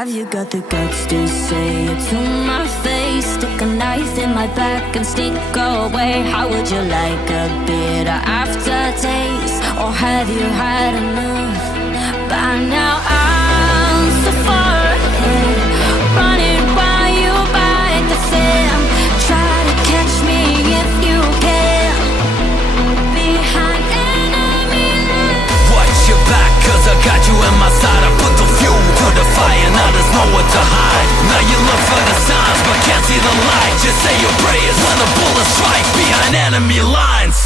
Have you got the guts to say it to my face? Stick a knife in my back and sneak away. How would you like a bitter aftertaste? Or have you had enough? By now I'm so far ahead, running while you bite the fan. Try to catch me if you can. Behind enemy lines. Watch your back, cause I got you in my side. I put the fuel to the fire, now there's nowhere to hide. Now you look for the signs, but can't see the light. Just say your prayers when the bullets strike behind enemy lines.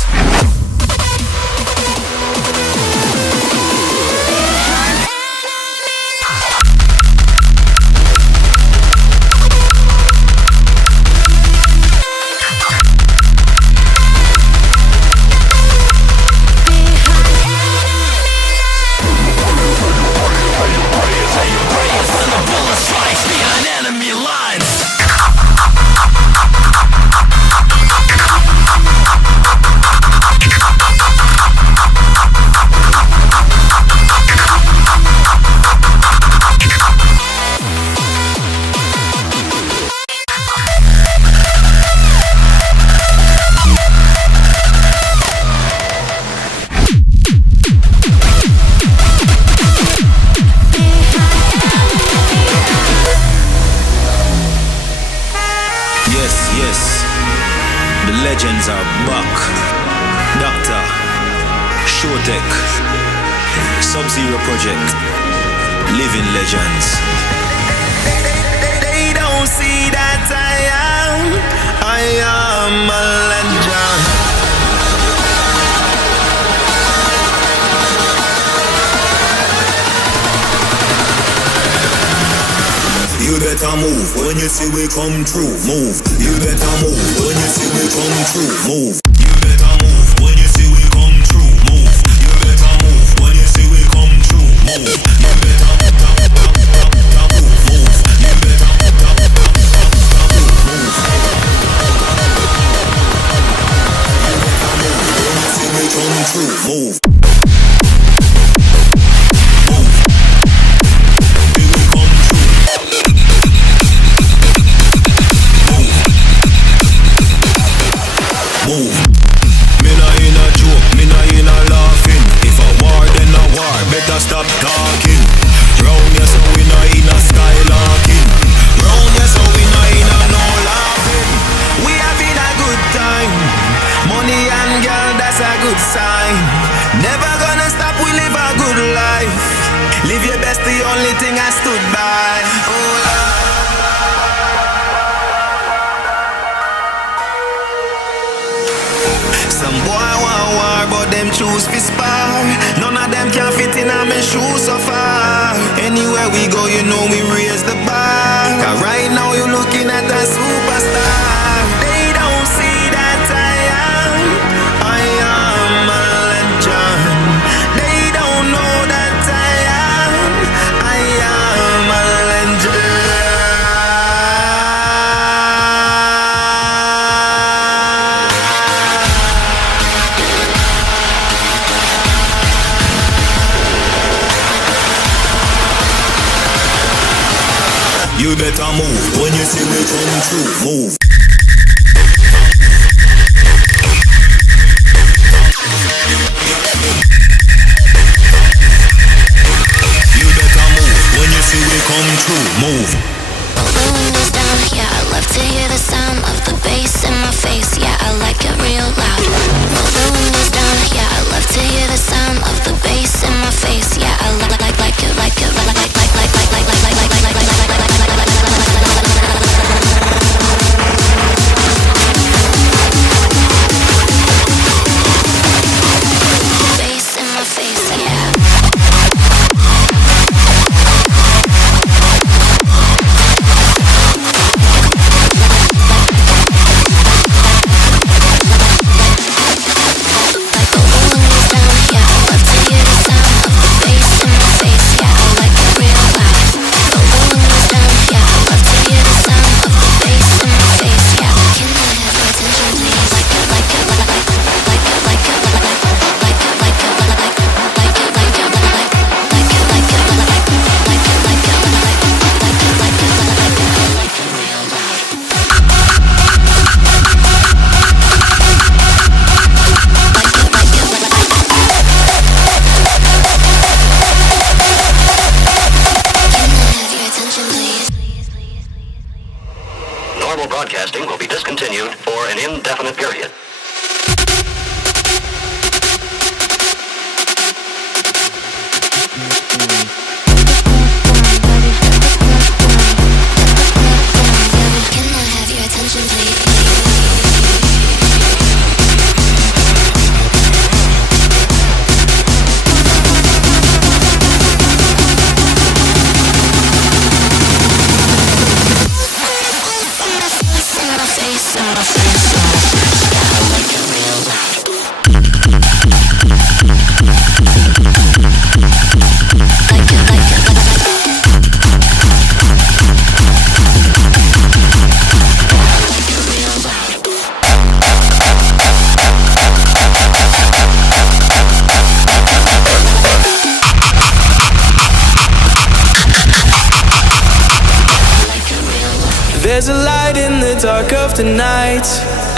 Legends are back. Doktor, Showtek, Sub-Zero Project, Living Legends. They don't see that I am a legend. You better move when you see we come through. Move. You better move when you see we come through. Move. You better move when you see we come through. Move. You better move when you see we come through. Move. You better move. Move. You better move. When you see we come through. Move. Move. Me not in a joke, me not in a laughing. If a war, then a war, better stop talking. Round here so we not in a skylarking. Round here so we not in a no laughing. We having a good time. Money and girl, that's a good sign. Never gonna stop, we live a good life. Live your best, the only thing I stood by. Oh, some boy want war, but them choose to spar. None of them can fit in on my shoes so far. Anywhere we go, you know we raise the bar. Cause right now you're looking at a superstar. They don't see that I am a legend. They don't know that I am a legend. You better move when you see me come through. Move. You better move when you see me come through. Move. The windows down, yeah, I love to hear the sound of the bass in my face. Yeah, I like it real loud. Roll the windows down, yeah, I love to hear the sound of the bass in my face. Yeah, I like it, like it, like it, like it, like it, like it, like it, like it, like it, like it, like it, like it. Bass in my face, yeah. Like a windows down, yeah, I love to hear the sound of the bass in my face. Yeah, I like it real loud. broadcasting will be discontinued for an indefinite period. Can I have your attention, please? There's a light in the dark of the night.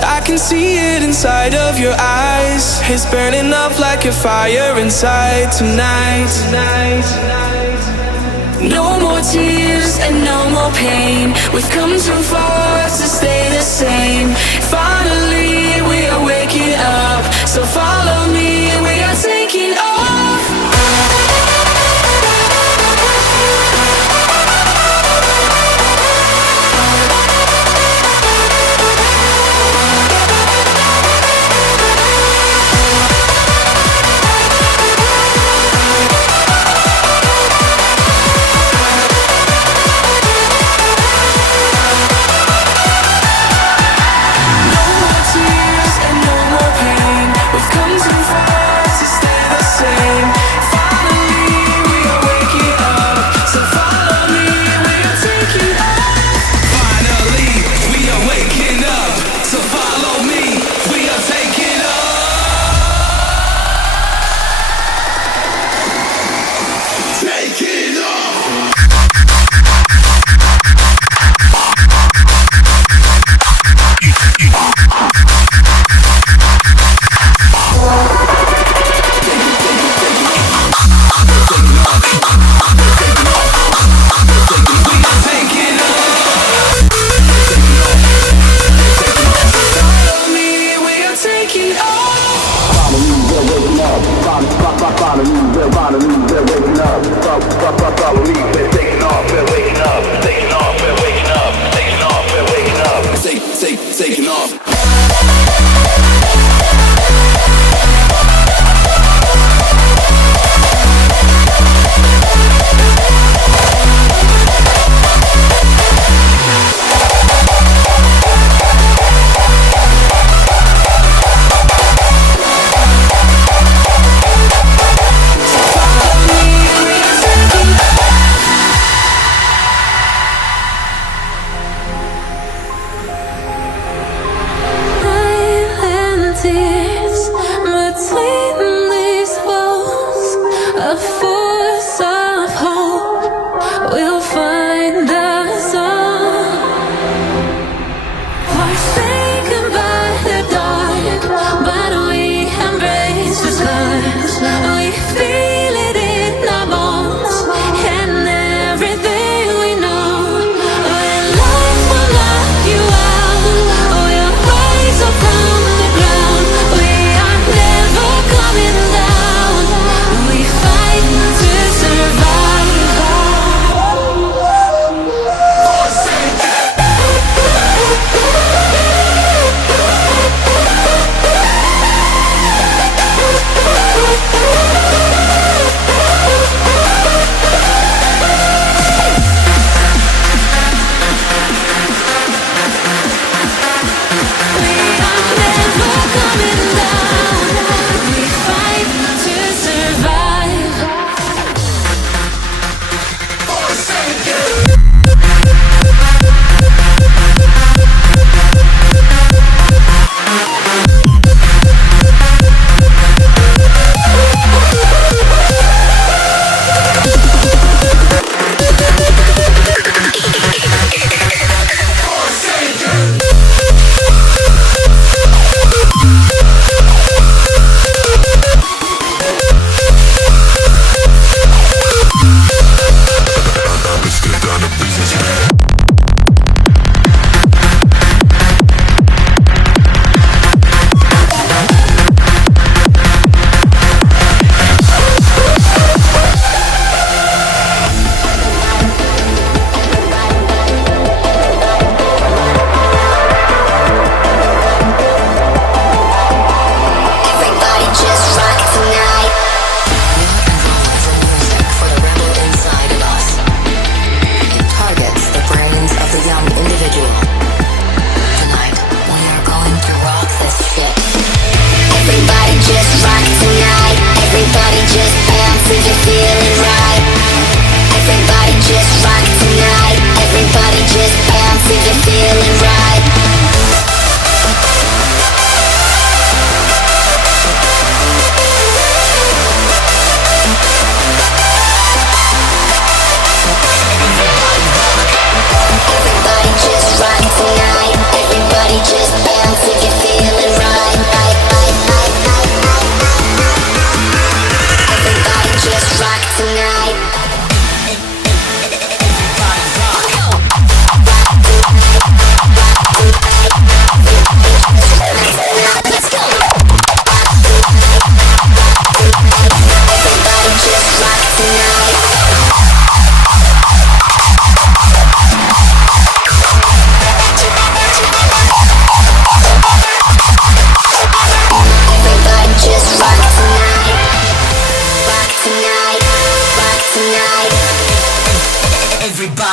I can see it inside of your eyes. It's burning up like a fire inside tonight. No more tears and no more pain. We've come too far to stay the same. Finally we are waking up. So follow me, we are taking off. Follow me, we're taking off, we're waking up, taking off, we're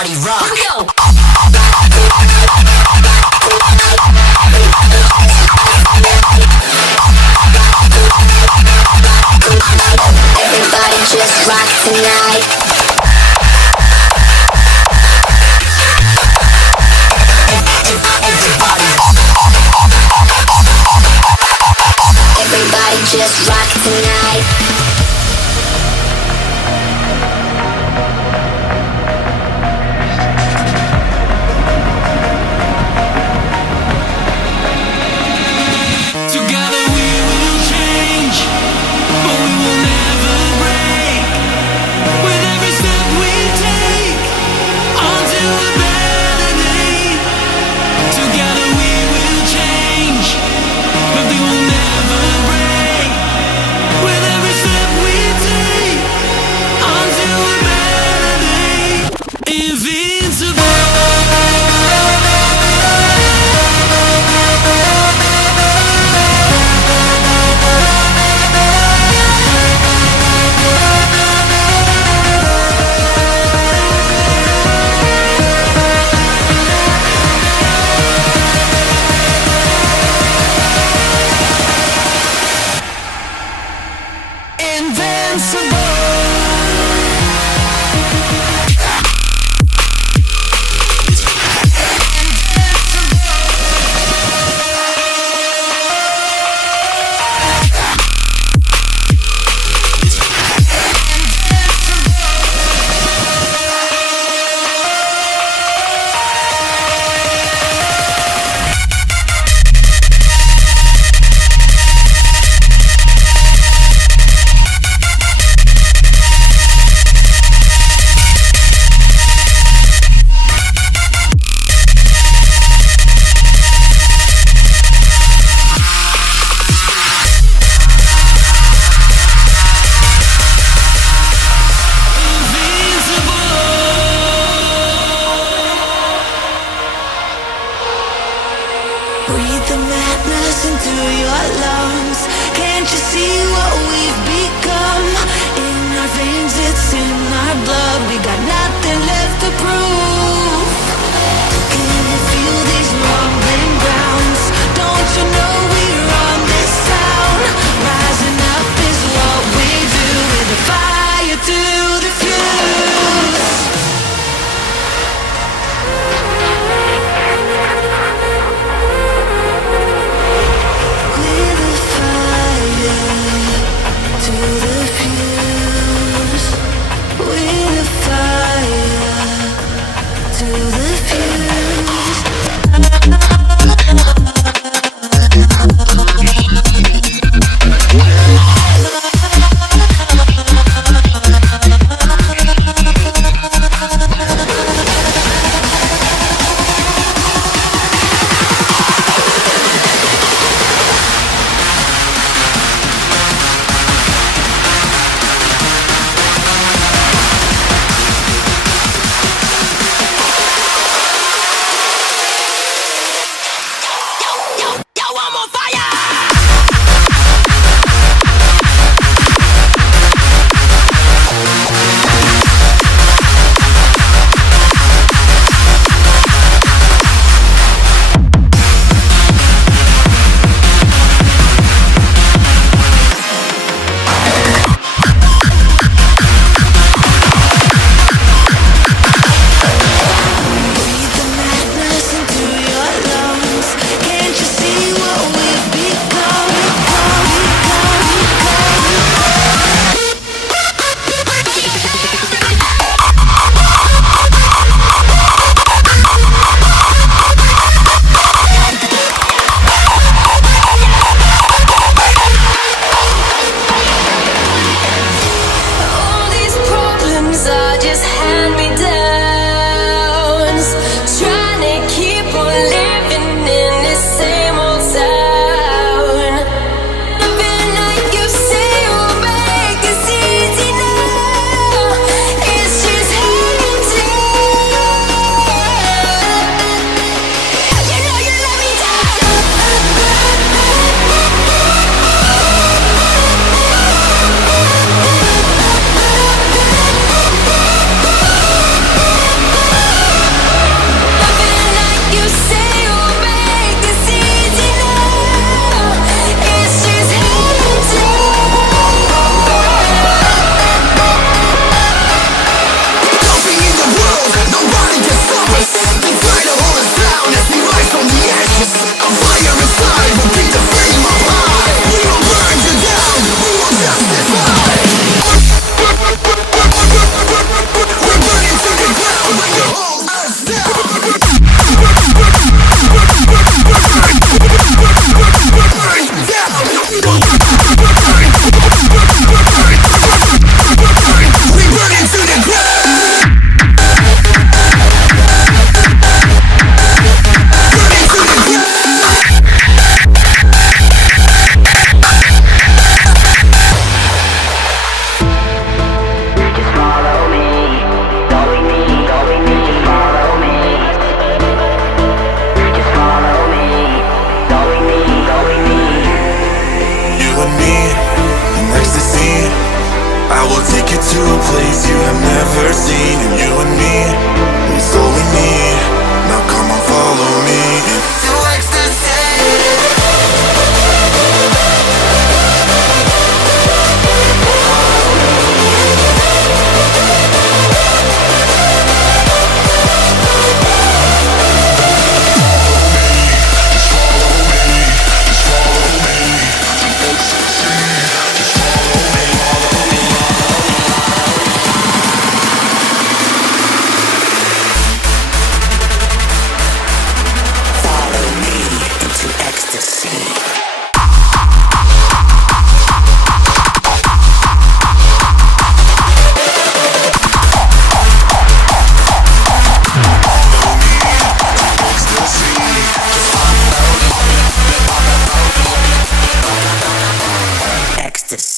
Everybody rock. Here we go. Everybody just rock tonight. Everybody just rock tonight. Together we will change, but we will never break. With every step we take, onto a better day. Together we will change, but we will never break. With every step we take, onto a better day. Invincible. Breathe the madness into your lungs. Can't you see what we've become? In our veins, it's in our blood. We got nothing left to prove. Can you feel these rumbling grounds? Don't you know we run this town? Rising up is what we do. With the fire to the fuse. With the fire to the fuse. With the fire.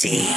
Ecstasy.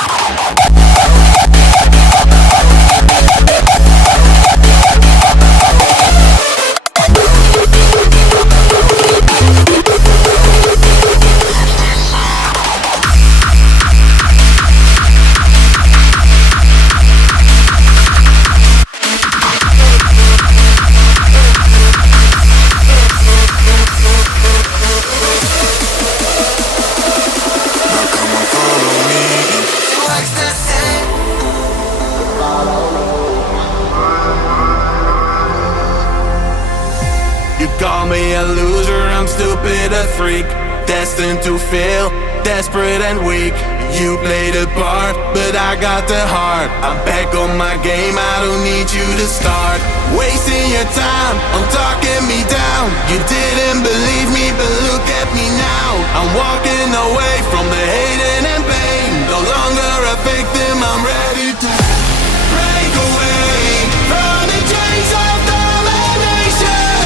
Call me a loser, I'm stupid, a freak, destined to fail, desperate and weak. You play the part, but I got the heart. I'm back on my game, I don't need you to start wasting your time on talking me down. You didn't believe me, but look at me now. I'm walking away from the hating and pain. No longer a victim, I'm ready to break away from the chains of domination.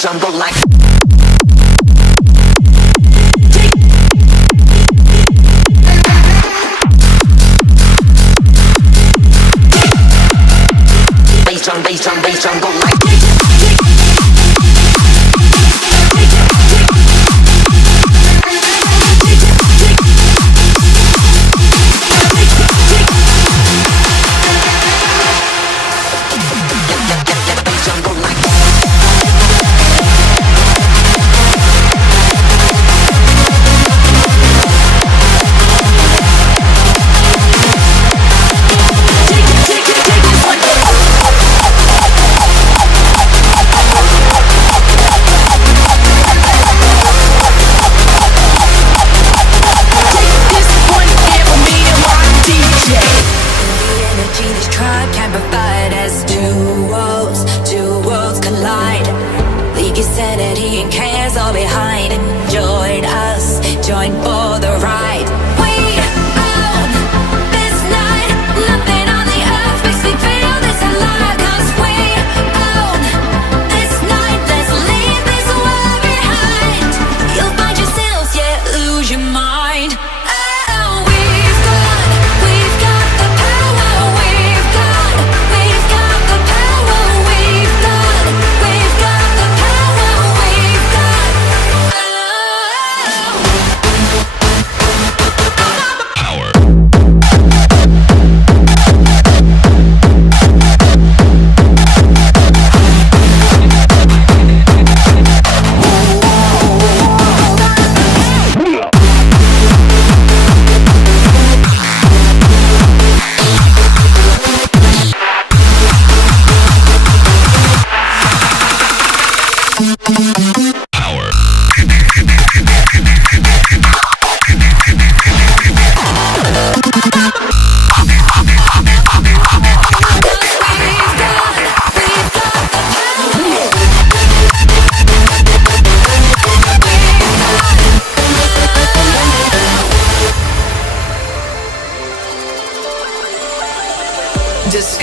Jungle like bass drum go like We've got the power.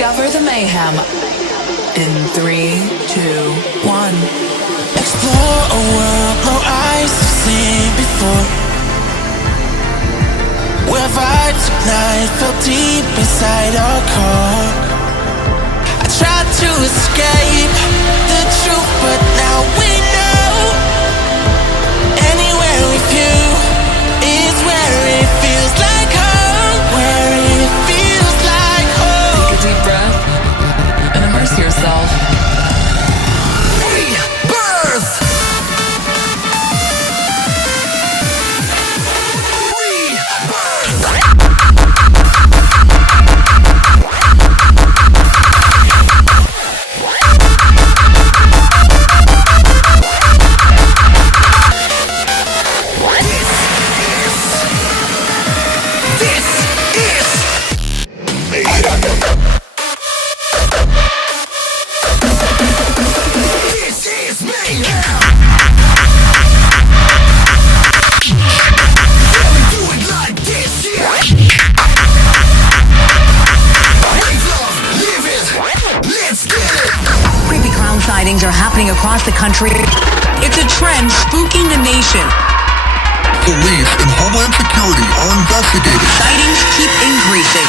Discover the mayhem in 3, 2, 1. Explore a world no eyes have seen before, where vibes ignite, felt deep inside our core. I tried to escape the truth, but now we know anywhere with you is where it feels like home, where it feels like home. Take a deep breath and immerse yourself. Are happening across the country. It's a trend spooking the nation. Police and Homeland Security are investigating. Sightings keep increasing.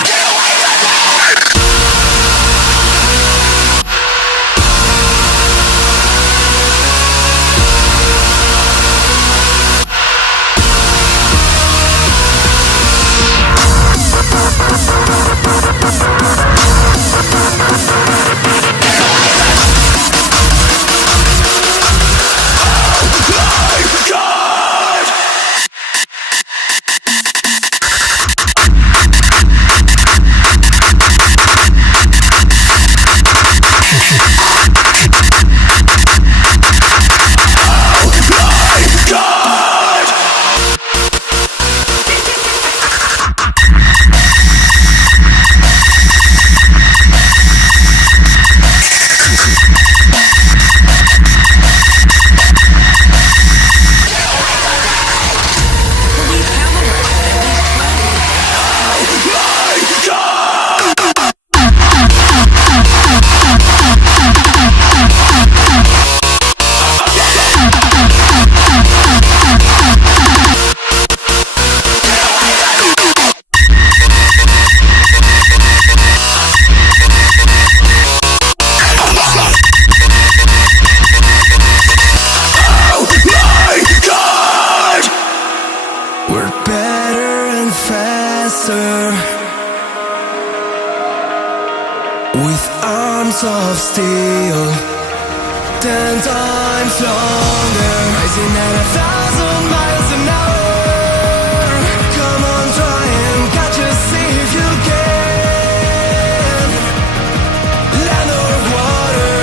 Of steel, 10 times longer, rising at 1,000 miles an hour. Come on, try and catch us, see if you can. Land or water,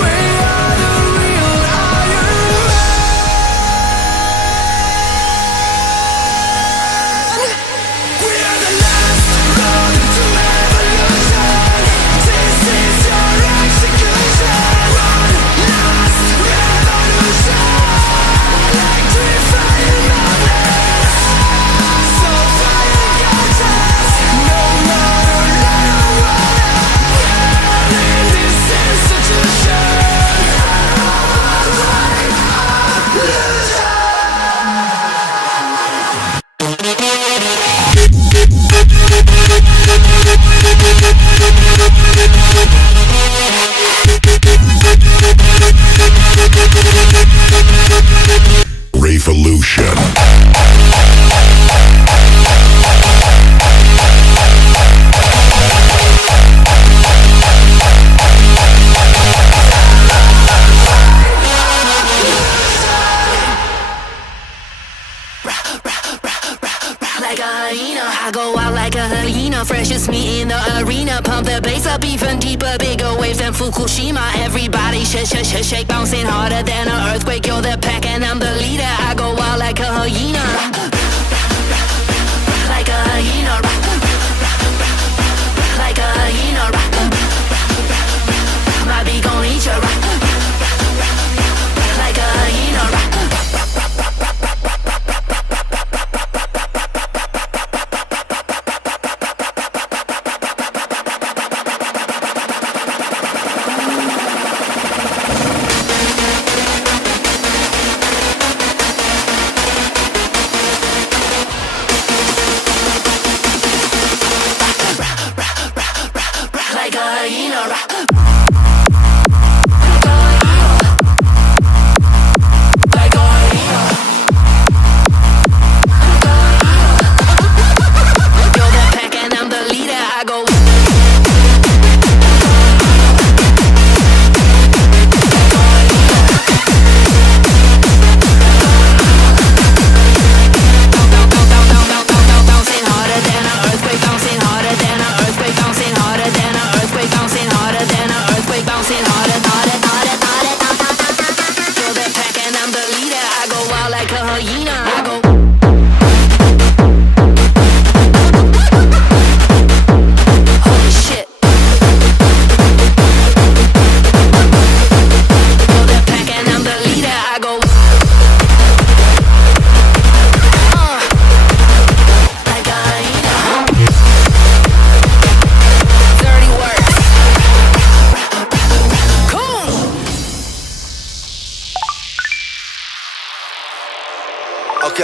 we are the real Iron Man. We are the last road to evolution. This is your execution. One last revolution. Electrifying madness. So tired, conscious. No matter land or water. In this institution. Revolution. Like a hyena, I go out like a hyena. Freshest meat in the arena. Pump the bass up even deeper. Bigger waves than Fukushima. Everybody shake, bouncing harder than an earthquake. You're the pack and I'm the leader. I go out like a hyena. Like a hyena. Like a hyena. My beat gon' eat you. Like a hyena. like a hyena.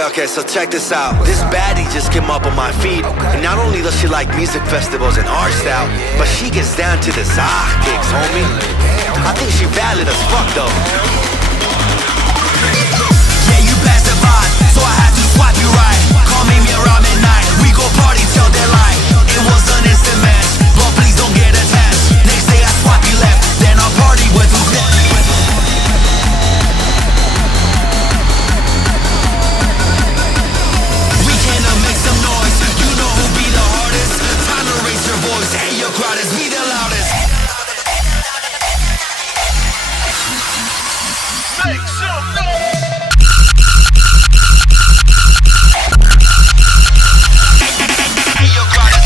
Okay, so check this out. This baddie just came up on my feed, and not only does she like music festivals and art style, but she gets down to the gigs, homie. I think she valid as fuck though. Yeah, you passed the vibe, so I had to swipe you right. Call me around midnight, we go party till daylight. It was an instant match, but please don't get attached. Next day I swipe you left, then I'll party with who's next. Make some noise, you know who be the hardest. Time to raise your voice, hey your crowd is be the loudest. Make some noise. Hey your crowd is.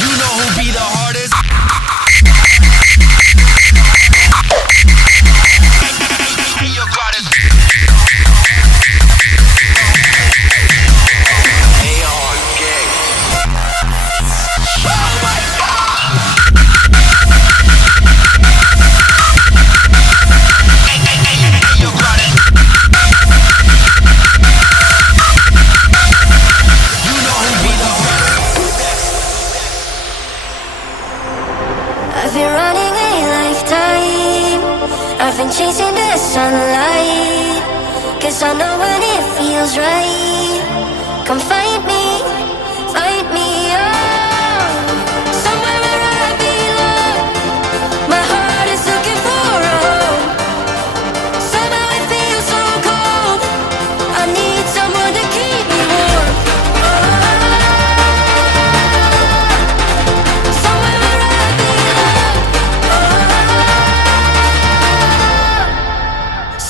You know who be the hardest. Hey your crowd is. I've been chasing the sunlight, 'cause I know when it feels right. Come find me, oh, somewhere where I belong. My heart is looking for a home. Somehow it feels so cold. I need someone to keep me warm. Somewhere where I belong.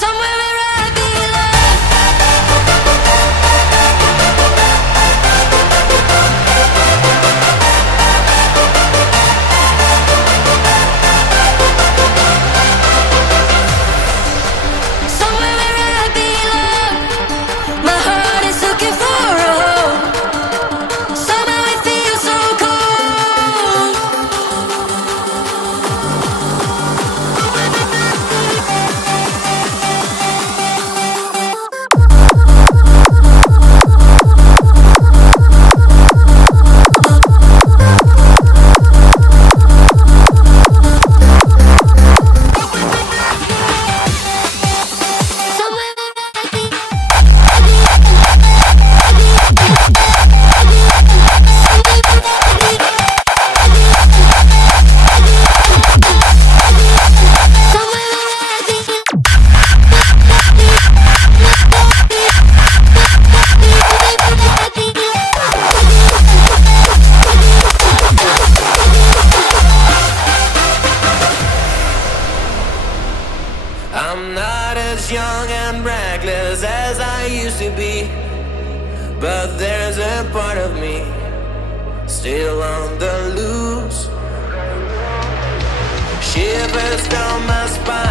Somewhere where I belong. Somewhere where I belong. My heart is looking for a home. Somehow it feels so cold. I'm not as young and reckless as I used to be, but there's a part of me still on the loose. Shivers down my spine.